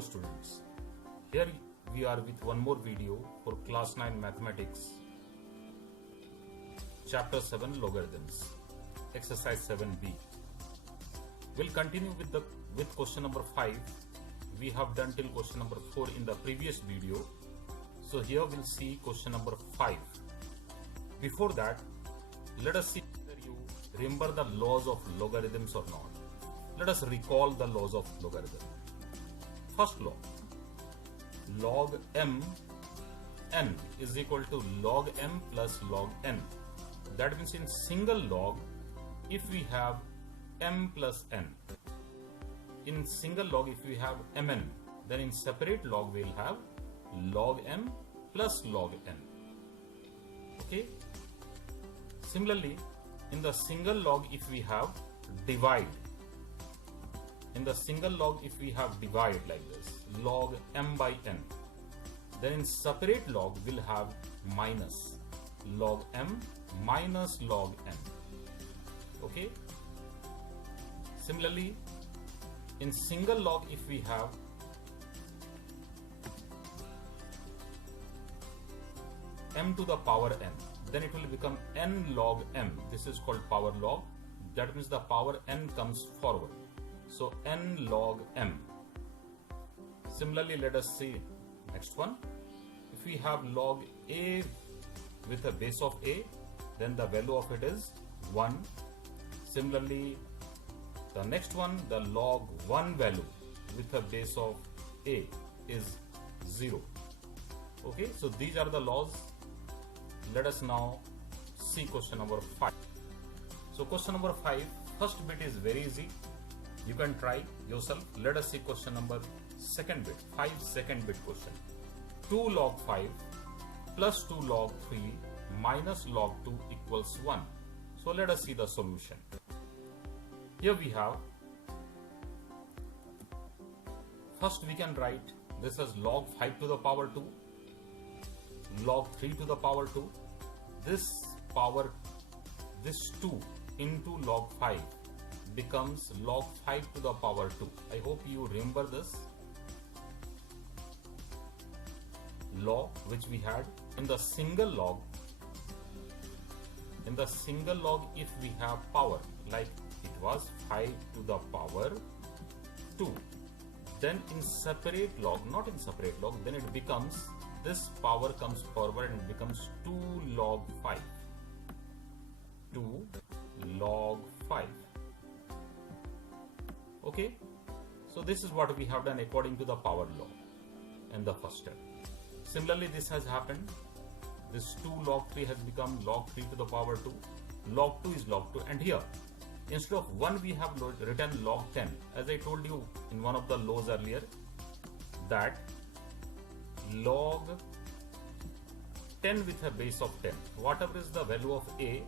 Hello students, here we are with one more video for class 9 mathematics, chapter 7 logarithms, exercise 7b. We'll continue with question number 5. We have done till question number 4 in the previous video. So here we'll see question number 5. Before that, let us see whether you remember the laws of logarithms or not. Let us recall the laws of logarithm. First law, log m n is equal to log m plus log n. That means in single log, if we have m plus n, in single log if we have mn, then in separate log we'll have log m plus log n. Okay. Similarly, in the single log if we have divide, in the single log if we have divide like this, log m by n, then in separate log we'll have minus log m minus log n. Okay. Similarly, in single log if we have m to the power n, then it will become n log m. This is called power log. That means the power n comes forward. So n log m. Similarly, let us see next one. If we have log a with a base of a, then the value of it is 1. Similarly, the next one, the log 1 value with a base of a is 0. Okay, so these are the laws. Let us now see question number 5. So question number 5, first bit is very easy. You can try yourself. Let us see question number second bit, 5 second bit question. 2 log 5 plus 2 log 3 minus log 2 equals 1. So let us see the solution. Here we have, first we can write this as log 5 to the power 2, log 3 to the power 2. This 2 into log 5 becomes log 5 to the power 2. I hope you remember this law which we had in the single log. In the single log, if we have power, like it was 5 to the power 2, then in separate log, not in separate log, then it becomes, this power comes forward and it becomes 2 log 5. 2 log 5. Okay, so this is what we have done according to the power law in the first step. Similarly, this has happened. This 2 log 3 has become log 3 to the power 2. Log 2 is log 2. And here, instead of 1, we have written log 10. As I told you in one of the laws earlier, that log 10 with a base of 10. Whatever is the value of a,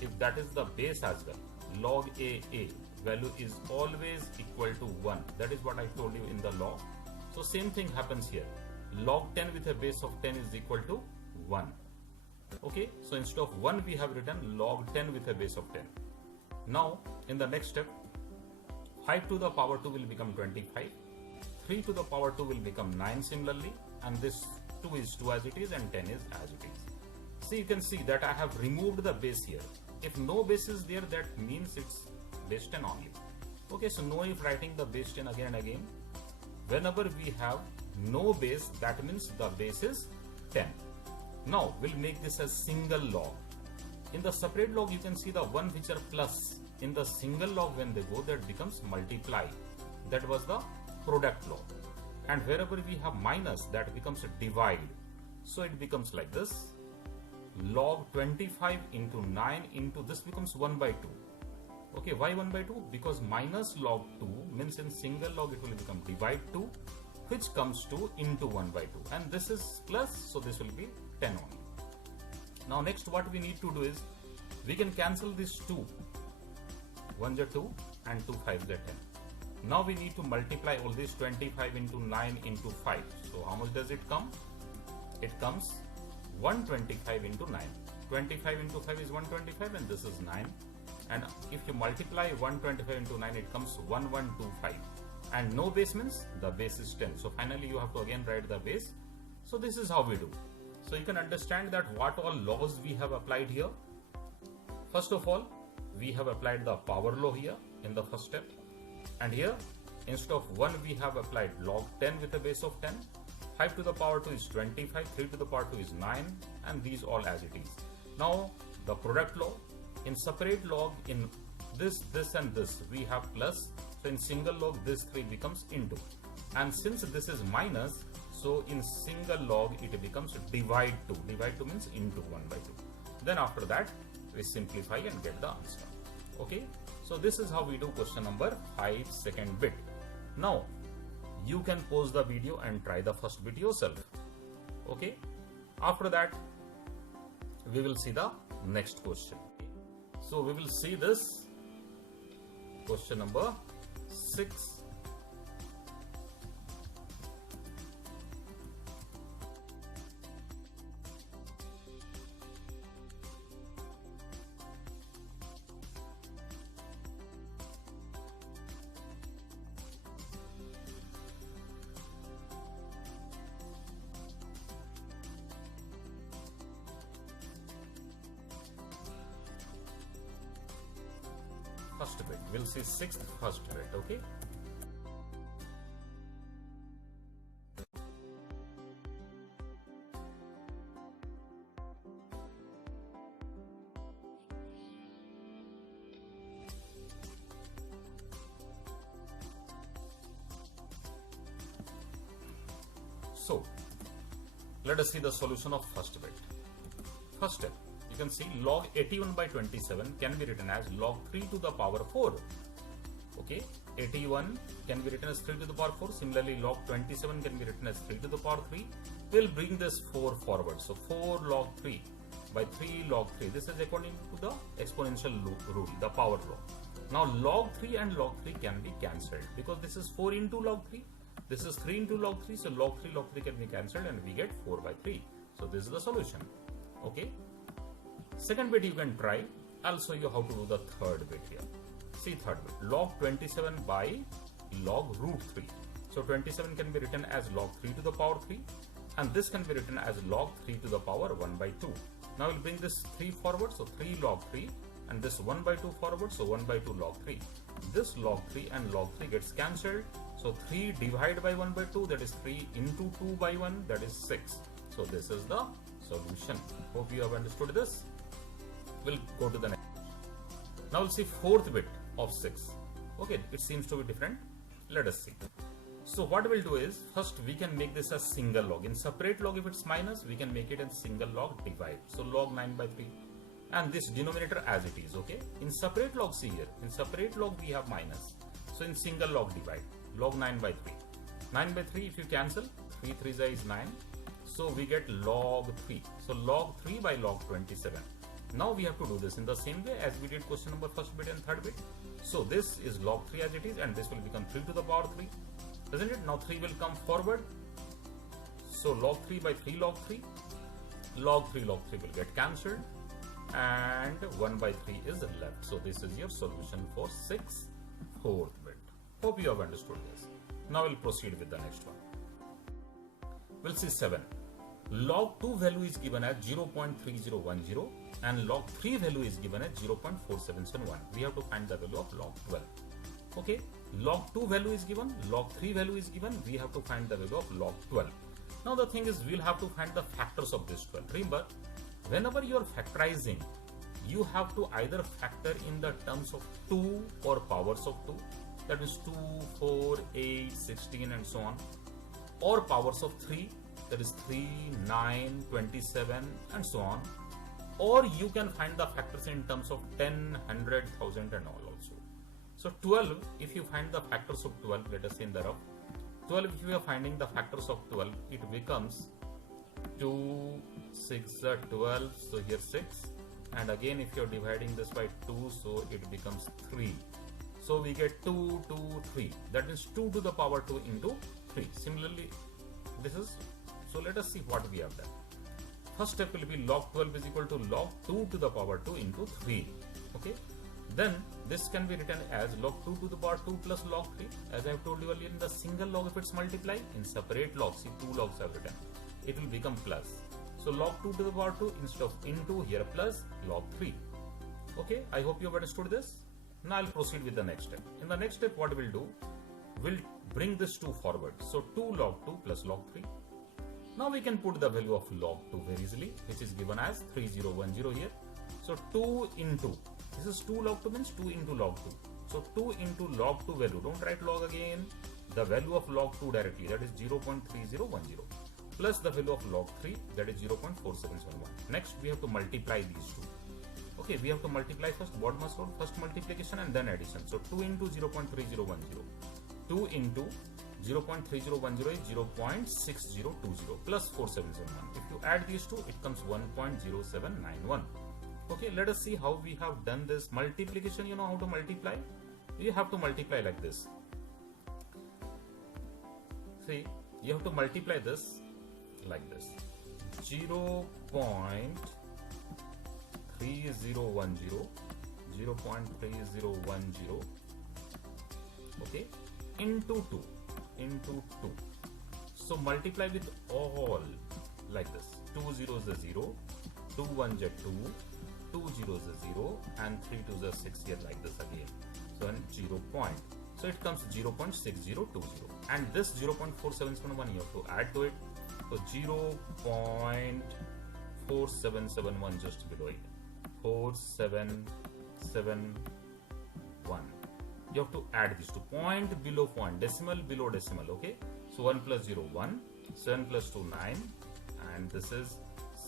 if that is the base as well, log a value is always equal to 1. That is what I told you in the law. So same thing happens here. Log 10 with a base of 10 is equal to 1. Okay, so instead of 1 we have written log 10 with a base of 10. Now in the next step, 5 to the power 2 will become 25. 3 to the power 2 will become 9 similarly, and this 2 is 2 as it is and 10 is as it is. See, you can see that I have removed the base here. If no base is there, that means it's base 10 only. Okay, so no if writing the base 10 again and again. Whenever we have no base, that means the base is 10. Now we'll make this a single log. In the separate log, you can see the one which are plus. In the single log, when they go, that becomes multiply. That was the product law. And wherever we have minus, that becomes a divide. So it becomes like this. Log 25 into 9 into this becomes 1 by 2. Okay, why 1 by 2? Because minus log 2 means in single log it will become divide 2, which comes to into 1 by 2. And this is plus, so this will be 10 only. Now next what we need to do is, we can cancel this 2. 1 is 2 and 2 5 is 10. Now we need to multiply all this 25 into 9 into 5. So how much does it come? It comes 125 into 9. 25 into 5 is 125 and this is 9. And if you multiply 125 into 9, it comes 1125. and no base means the base is 10. So finally you have to again write the base. So this is how we do. So you can understand that what all laws we have applied here. First of all, we have applied the power law here in the first step, and here instead of 1 we have applied log 10 with a base of 10. 5 to the power 2 is 25, 3 to the power 2 is 9, and these all as it is. Now the product law, in separate log, in this and this we have plus, so in single log this 3 becomes into, and since this is minus, so in single log it becomes divide 2. Divide 2 means into 1 by 2. Then after that we simplify and get the answer. Okay, so this is how we do question number 5 second bit. Now you can pause the video and try the first bit yourself. Okay, after that we will see the next question. So we will see this question number 6. First bit, we'll see 6th first bit. Okay, so let us see the solution of first bit. First step, you can see log 81 by 27 can be written as log 3 to the power 4. Okay, 81 can be written as 3 to the power 4. Similarly, log 27 can be written as 3 to the power 3. We'll bring this 4 forward. So 4 log 3 by 3 log 3. This is according to the exponential rule, the power law. Now log 3 and log 3 can be cancelled because this is 4 into log 3. This is 3 into log 3. So log 3 can be cancelled and we get 4 by 3. So this is the solution. Okay. Second bit you can try. I'll show you how to do the third bit here. See third bit. Log 27 by log root 3. So 27 can be written as log 3 to the power 3. And this can be written as log 3 to the power 1 by 2. Now we'll bring this 3 forward. So 3 log 3. And this 1 by 2 forward. So 1 by 2 log 3. This log 3 and log 3 gets cancelled. So 3 divided by 1 by 2. That is 3 into 2 by 1. That is 6. So this is the solution. Hope you have understood this. We'll go to the next. Now we'll see fourth bit of 6. Okay, it seems to be different. Let us see. So what we'll do is, first we can make this a single log. In separate log, if it's minus, we can make it in single log divide. So log 9 by 3. And this denominator as it is, okay? In separate log, see here. In separate log, we have minus. So in single log divide, log 9 by 3. 9 by 3, if you cancel, 3 3 is 9. So we get log 3. So log 3 by log 27. Now we have to do this in the same way as we did question number first bit and third bit. So this is log 3 as it is, and this will become 3 to the power 3, isn't it? Now 3 will come forward. So log 3 by 3 log 3. Log 3 will get cancelled, and 1 by 3 is left. So this is your solution for 6th fourth bit. Hope you have understood this. Now we'll proceed with the next one. We'll see 7. Log 2 value is given as 0.3010 and log 3 value is given as 0.4771. We have to find the value of log 12. Okay, log 2 value is given, log 3 value is given, we have to find the value of log 12. Now the thing is, we'll have to find the factors of this 12. Remember, whenever you are factorizing, you have to either factor in the terms of 2 or powers of 2. That is 2, 4, 8, 16 and so on. Or powers of 3. That is 3, 9, 27 and so on. Or you can find the factors in terms of 10, 100, 1000 and all also. So 12, if you find the factors of 12, let us say in the rough. 12, if you are finding the factors of 12, it becomes 2, 6, 12, so here 6. And again, if you are dividing this by 2, so it becomes 3. So we get 2, 2, 3. That means 2 to the power 2 into 3. Similarly, this is, so let us see what we have done. First step will be log 12 is equal to log 2 to the power 2 into 3. Okay. Then this can be written as log 2 to the power 2 plus log 3. As I have told you earlier, in the single log, if it's multiply, in separate logs, see 2 logs are written, it will become plus. So log 2 to the power 2 instead of into, here plus log 3. Okay, I hope you have understood this. Now I'll proceed with the next step. In the next step, what we'll do, we'll bring this 2 forward. So 2 log 2 plus log 3. Now we can put the value of log 2 very easily, which is given as 3010 here. So 2 into, this is 2 log 2 means 2 into log 2. So 2 into log 2 value, don't write log again, the value of log 2 directly, that is 0.3010, plus the value of log 3, that is 0.4771. Next we have to multiply these two. Okay, we have to multiply first, what must roll? First multiplication and then addition. So 2 into 0.3010, 2 into 0.3010 is 0.6020 plus 4771. If you add these two, it comes 1.0791. Okay, let us see how we have done this multiplication. You know how to multiply? You have to multiply like this. See, you have to multiply this like this. 0.3010, 0.3010, okay, into 2, into 2. So multiply with all like this. 2 zeros is 0, 2 ones are 2, 2 zeros is 0, and 3 twos are 6 here like this again. So 0 point. So it comes 0.6020, and this 0.4771 you have to add to it. So 0.4771 just below it. 4771. You have to add these two, point below point, decimal below decimal. Okay, so 1 plus 0 1, 7 plus 2 9, and this is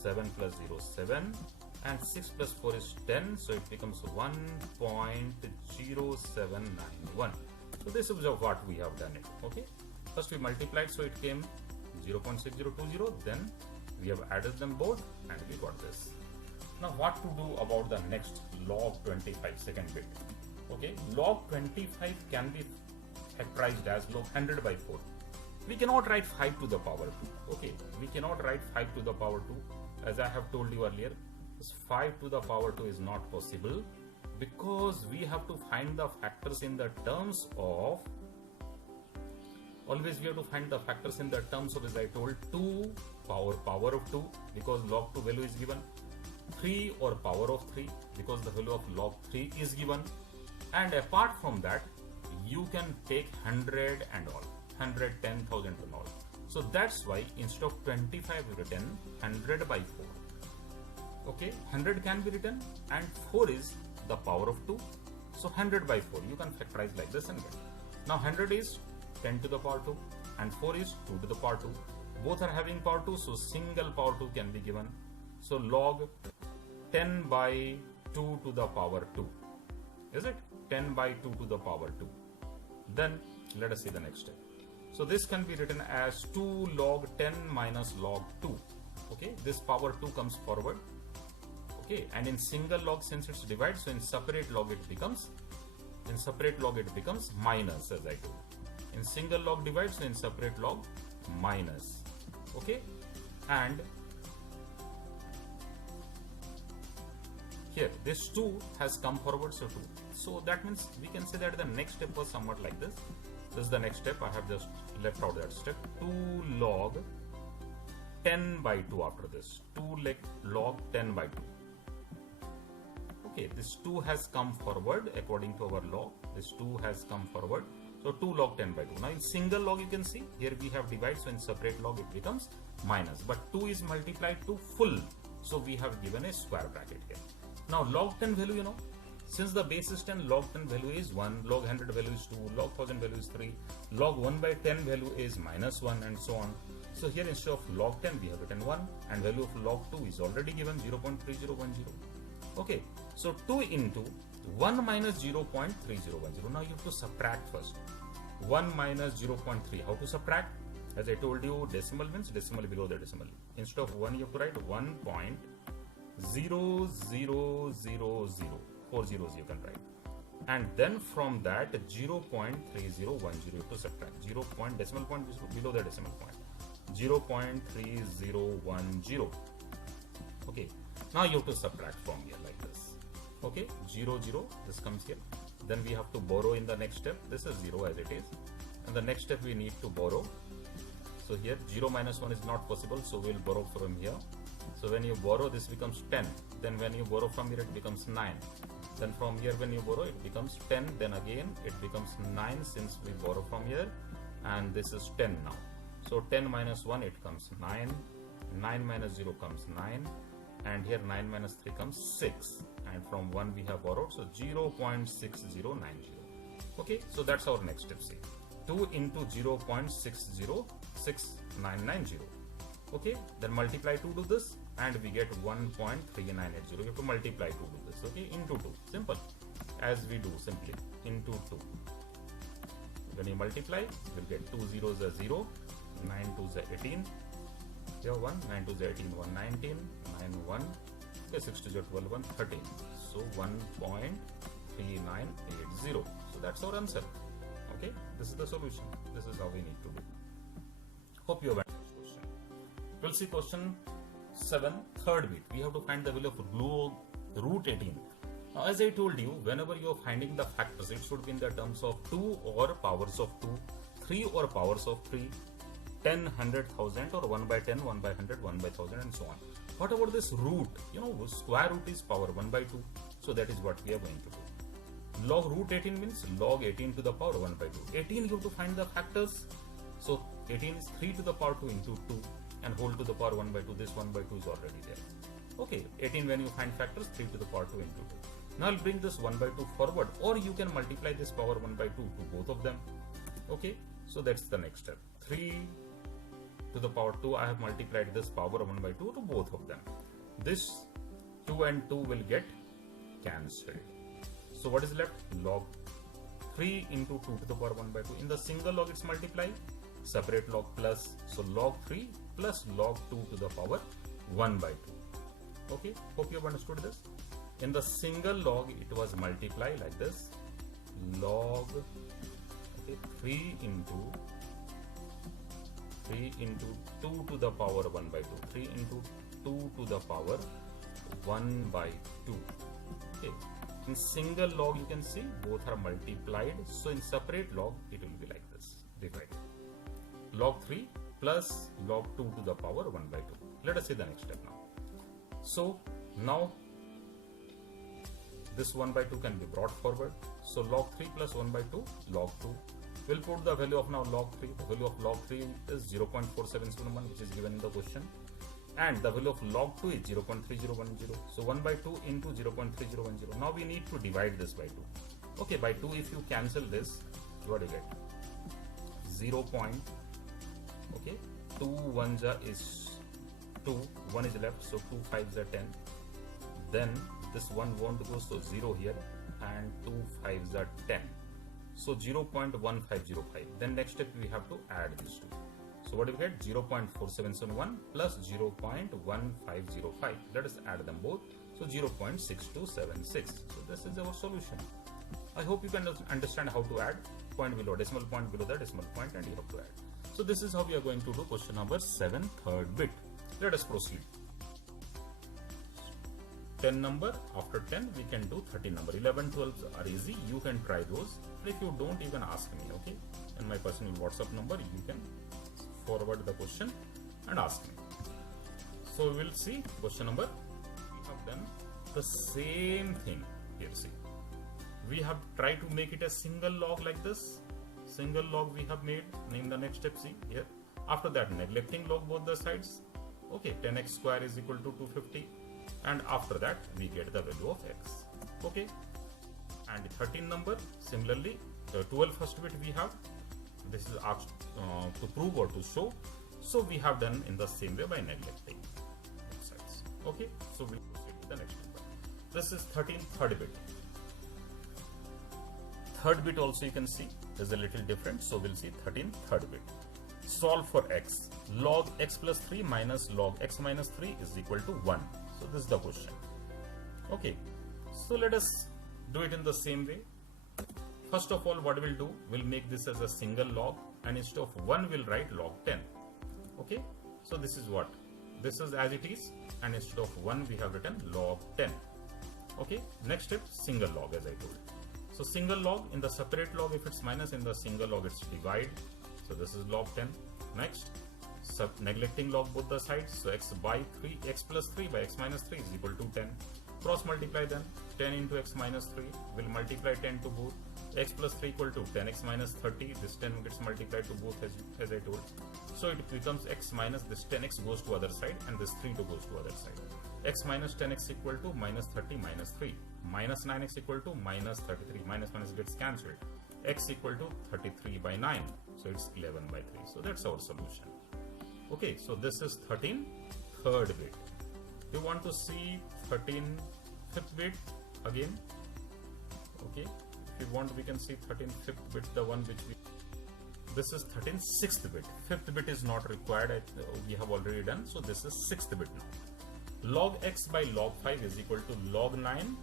7 plus 0 7, and 6 plus 4 is 10, so it becomes 1.0791. So this is what we have done it. Okay, first we multiplied, so it came 0.6020, then we have added them both and we got this. Now what to do about the next log 25 second bit? Okay, log 25 can be factorized as log 100 by 4. We cannot write 5 to the power 2. Okay, we cannot write 5 to the power 2. As I have told you earlier, this 5 to the power 2 is not possible, because we have to find the factors in the terms of, always we have to find the factors in the terms of, as I told, 2 power of 2, because log 2 value is given, 3 or power of 3, because the value of log 3 is given, and apart from that you can take 100 and all, 100, 10,000 and all. So that's why instead of 25 we written 100 by 4. Okay, 100 can be written, and 4 is the power of 2, so 100 by 4 you can factorize like this and get. Now 100 is 10 to the power 2 and 4 is 2 to the power 2. Both are having power 2, so single power 2 can be given. So log 10 by 2 to the power 2. Is it? 10 by 2 to the power 2. Then let us see the next step. So this can be written as 2 log 10 minus log 2. Okay, this power 2 comes forward. Okay, and in single log, since it's divided, so in separate log it becomes minus, as I told. In single log divides, so in separate log minus. Okay, and here this 2 has come forward, so 2. So that means we can say that the next step was somewhat like this. This is the next step. I have just left out that step. 2 log 10 by 2 after this. 2 log 10 by 2. Okay, this 2 has come forward according to our law. This 2 has come forward. So 2 log 10 by 2. Now in single log you can see here we have divide, so in separate log it becomes minus. But 2 is multiplied to full. So we have given a square bracket here. Now log 10 value, you know, since the base is 10, log 10 value is 1, log 100 value is 2, log 1000 value is 3, log 1 by 10 value is minus 1, and so on. So here instead of log 10 we have written 1, and value of log 2 is already given 0.3010. Okay, so 2 into 1 minus 0.3010. Now you have to subtract first. 1 minus 0.3. How to subtract? As I told you, decimal means decimal below the decimal. Instead of 1 you have to write 1.0000. 4 zeros you can write, and then from that 0.3010 you have to subtract. Decimal point below the decimal point, 0.3010. Okay, now you have to subtract from here like this. Okay, 0, 0, this comes here. Then we have to borrow in the next step. This is 0 as it is. And the next step we need to borrow. So here 0 minus 1 is not possible, so we'll borrow from here. So when you borrow, this becomes 10. Then when you borrow from here, it becomes 9. Then from here when you borrow, it becomes 10. Then again it becomes 9 since we borrow from here. And this is 10 now. So 10 minus 1, it comes 9. 9 minus 0 comes 9. And here 9 minus 3 comes 6. And from 1 we have borrowed, so 0.6090. Okay, so that's our next step. See, 2 into 0.606990. Okay, then multiply 2 to this and we get 1.3980. You have to multiply 2 to this. Okay, into 2. Simple. As we do simply into 2. When you multiply, you will get 2 zeros are 0, 9 2s are 18. Here 1, 9 2s are 18, 119, 9 1. Okay, 6 2s are 12, 1 13. So 1.3980. So that's our answer. Okay, this is the solution. This is how we need to do. Hope you have understood this question. We'll see question 7, third bit. We have to find the value of log root 18. Now, as I told you, whenever you are finding the factors, it should be in the terms of 2 or powers of 2, 3 or powers of 3, 10, 100, 1000, or 1 by 10, 1 by 100, 1 by 1000, and so on. What about this root? You know, square root is power 1 by 2. So that is what we are going to do. Log root 18 means log 18 to the power 1 by 2. 18 you have to find the factors. So 18 is 3 to the power 2 into 2 and whole to the power 1 by 2. This 1 by 2 is already there. Okay, 18 when you find factors, 3 to the power 2 into 2. Now I'll bring this 1 by 2 forward, or you can multiply this power 1 by 2 to both of them. Okay, so that's the next step. 3 to the power 2, I have multiplied this power 1 by 2 to both of them. This 2 and 2 will get cancelled. So what is left? Log 3 into 2 to the power 1 by 2. In the single log it's multiply, separate log plus. So log 3 plus log 2 to the power 1 by 2. Okay, hope you have understood this. In the single log it was multiply like this. Log 3 into 2 to the power 1 by 2. 3 into 2 to the power 1 by 2. Okay. In single log you can see both are multiplied. So in separate log it will be like this. Divided. Log 3 plus log 2 to the power 1 by 2. Let us see the next step now. So now this 1 by 2 can be brought forward. So log 3 plus 1 by 2, log 2. We'll put the value of now log 3. The value of log 3 is 0.4771, which is given in the question. And the value of log 2 is 0.3010. So 1 by 2 into 0.3010. Now we need to divide this by 2. Okay, by 2 if you cancel this, what do you get? 0. Okay, 2 1s is 2, 1 is left, so 2 5s are 10. Then this 1 won't go, so 0 here, and 2 5s are 10. So 0.1505. Then next step we have to add these two. So what do we get? 0.4771 plus 0.1505. Let us add them both. So 0.6276. So this is our solution. I hope you can understand how to add. Point below, decimal point below the decimal point, and you have to add. So this is how we are going to do question number 7, third bit. Let us proceed. 10 number, after 10 we can do 13 number. 11, 12 are easy, you can try those. If you don't, even ask me, okay? In my personal WhatsApp number, you can forward the question and ask me. So we will see question number. We have done the same thing here. See, we have tried to make it a single log like this. Single log we have made in the next step. See here. After that, neglecting log both the sides. Okay, 10x square is equal to 250. And after that we get the value of x. Okay, and 13 number, similarly the 12 first bit we have. This is asked to prove or to show. So we have done in the same way by neglecting both sides. Okay, so we'll proceed with the next number. This is 13 third bit. Third bit also you can see is a little different. So we'll see 13 third bit. Solve for x. Log x plus 3 minus log x minus 3 is equal to 1. So this is the question. Okay, so let us do it in the same way. First of all, what we'll do, we'll make this as a single log, and instead of 1 we'll write log 10. Okay, so this is what? This is as it is, and instead of 1 we have written log 10. Okay, next step, single log, as I told. So single log, in the separate log if it's minus, in the single log it's divide. So this is log 10. Next, neglecting log both the sides. So x plus 3 by x minus 3 is equal to 10. Cross multiply then. 10 into x minus 3 will multiply 10 to both. X plus 3 equal to 10x minus 30. This 10 gets multiplied to both as I told. So it becomes x minus this 10x goes to other side and this 3 goes to other side. X minus 10x equal to minus 30 minus 3. Minus 9x equal to minus 33. Minus minus gets cancelled. X equal to 33 by 9. So it's 11 by 3. So that's our solution. Okay, so this is 13 third bit. You want to see 13 fifth bit again? Okay, if you want we can see 13 fifth bit, the one which we... This is 13 sixth bit. Fifth bit is not required, we have already done. So this is sixth bit now. Log x by log 5 is equal to log 9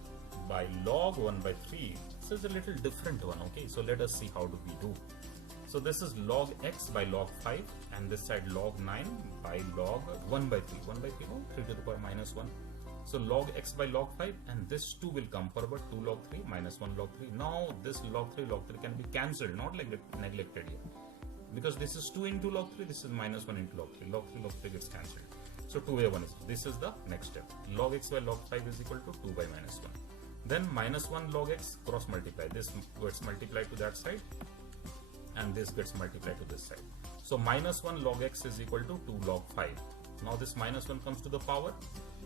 by log 1 by 3. This is a little different one. Okay, so let us see how do we do. So this is log x by log 5 and this side log 9 by log 1 by 3. 1 by 3, no? 3 to the power minus 1. So log x by log 5 and this 2 will come forward, 2 log 3 minus 1 log 3. Now this log 3 can be cancelled, not like neglected here. Because this is 2 into log 3, this is minus 1 into log 3. Log 3 gets cancelled. So 2a1 is, this is the next step. Log x by log 5 is equal to 2 by minus 1. Then minus 1 log x cross multiply. This gets multiplied to that side and this gets multiplied to this side. So minus 1 log x is equal to 2 log 5. Now this minus 1 comes to the power.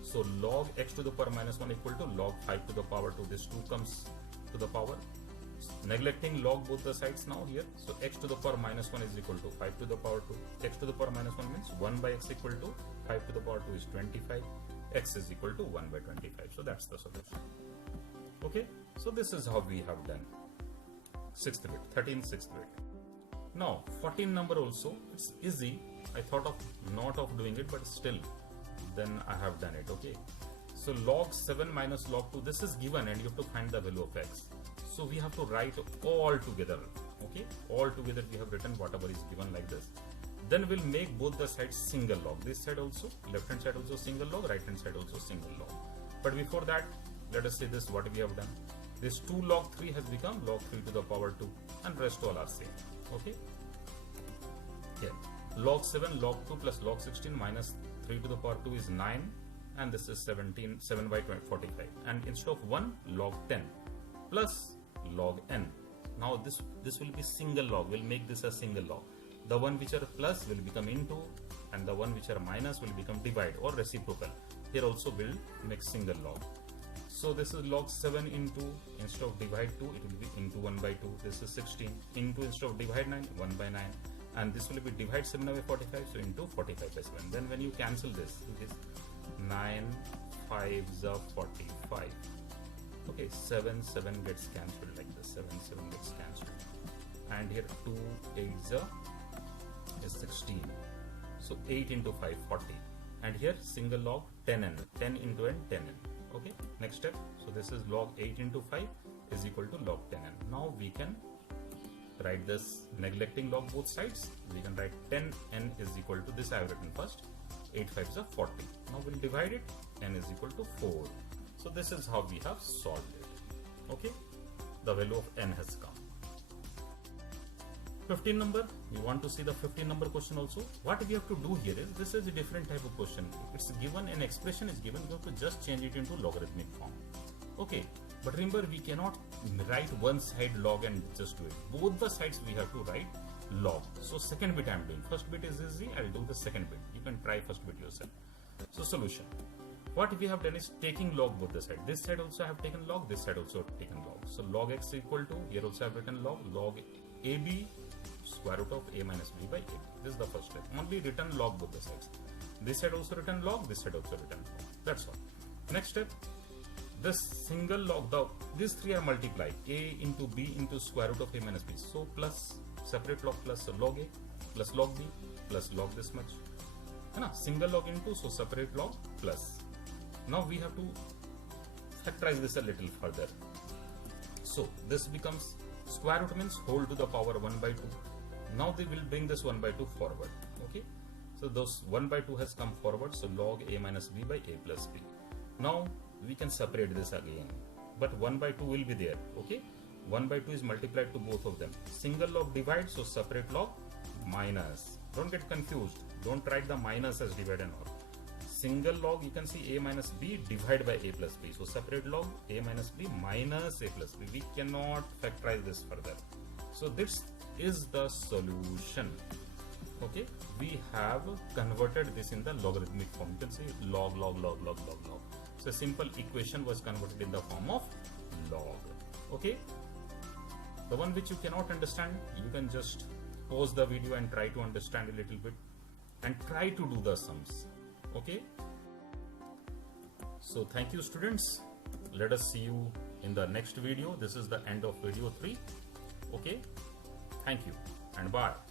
So log x to the power minus 1 equal to log 5 to the power 2. This 2 comes to the power. Neglecting log both the sides now here. So x to the power minus 1 is equal to 5 to the power 2. X to the power minus 1 means 1 by x equal to 5 to the power 2 is 25. X is equal to 1 by 25. So that's the solution. Okay. So this is how we have done 6th bit, 13 6th bit. Now 14 number also, it's easy. I thought of not of doing it, but still then I have done it. Okay. So log 7 minus log 2, this is given and you have to find the value of x. So we have to write all together. Okay, all together we have written whatever is given like this. Then we'll make both the sides single log. This side also, left hand side also single log, right hand side also single log. But before that, let us say this, what we have done. This 2 log 3 has become log 3 to the power 2 and rest all are same. Okay. Here, log 7 log 2 plus log 16 minus 3 to the power 2 is 9 and this is 7 by 45. And instead of 1, log 10 plus log n. Now this will be single log. We'll make this a single log. The one which are plus will become into and the one which are minus will become divide or reciprocal. Here also we'll make single log. So this is log 7 into, instead of divide 2, it will be into 1 by 2. This is 16 into, instead of divide 9, 1 by 9. And this will be divide 7 by 45, so into 45 by 7. Then when you cancel this, it is 9 5s are 45. Okay, 7 gets cancelled like this. 7 gets cancelled. And here 2 8s is 16. So 8 into 5, 40. And here single log 10n. 10 into n, 10n. Okay, next step. So this is log 8 into 5 is equal to log 10n. Now we can write this, neglecting log both sides. We can write 10n is equal to, this I have written first. 8 5s are 40. Now we'll divide it. N is equal to 4. So this is how we have solved it. Okay, the value of n has come. 15 number, we want to see the 15 number question also. What we have to do here is, this is a different type of question. It's given, an expression is given, we have to just change it into logarithmic form. Okay, but remember we cannot write one side log and just do it. Both the sides we have to write log. So second bit I am doing. First bit is easy, I will do the second bit. You can try first bit yourself. So solution. What we have done is taking log both the sides. This side also I have taken log, this side also taken log. So log x equal to, here also I have written log ab square root of a minus b by ab. This is the first step. Only written log both the sides. This side also written log, this side also written log. That's all. Next step, this single log, these three are multiplied. A into b into square root of a minus b. So plus, separate log plus, so log a plus log b plus log this much. Single log into, so separate log plus. Now we have to factorize this a little further. So this becomes, square root means whole to the power 1 by 2. Now they will bring this 1 by 2 forward. Okay, so those 1 by 2 has come forward. So log a minus b by a plus b. Now we can separate this again, but 1 by 2 will be there. Okay, 1 by 2 is multiplied to both of them. Single log divide, so separate log minus. Don't get confused, don't write the minus as divide and all. Single log, you can see a minus b divide by a plus b, so separate log a minus b minus a plus b. We cannot factorize this further, so this is the solution. Okay, we have converted this in the logarithmic form. You can say log log log log log log. So a simple equation was converted in the form of log. Okay, the one which you cannot understand, you can just pause the video and try to understand a little bit and try to do the sums. Okay, so thank you students, let us see you in the next video. This is the end of video 3. Okay, thank you and bye.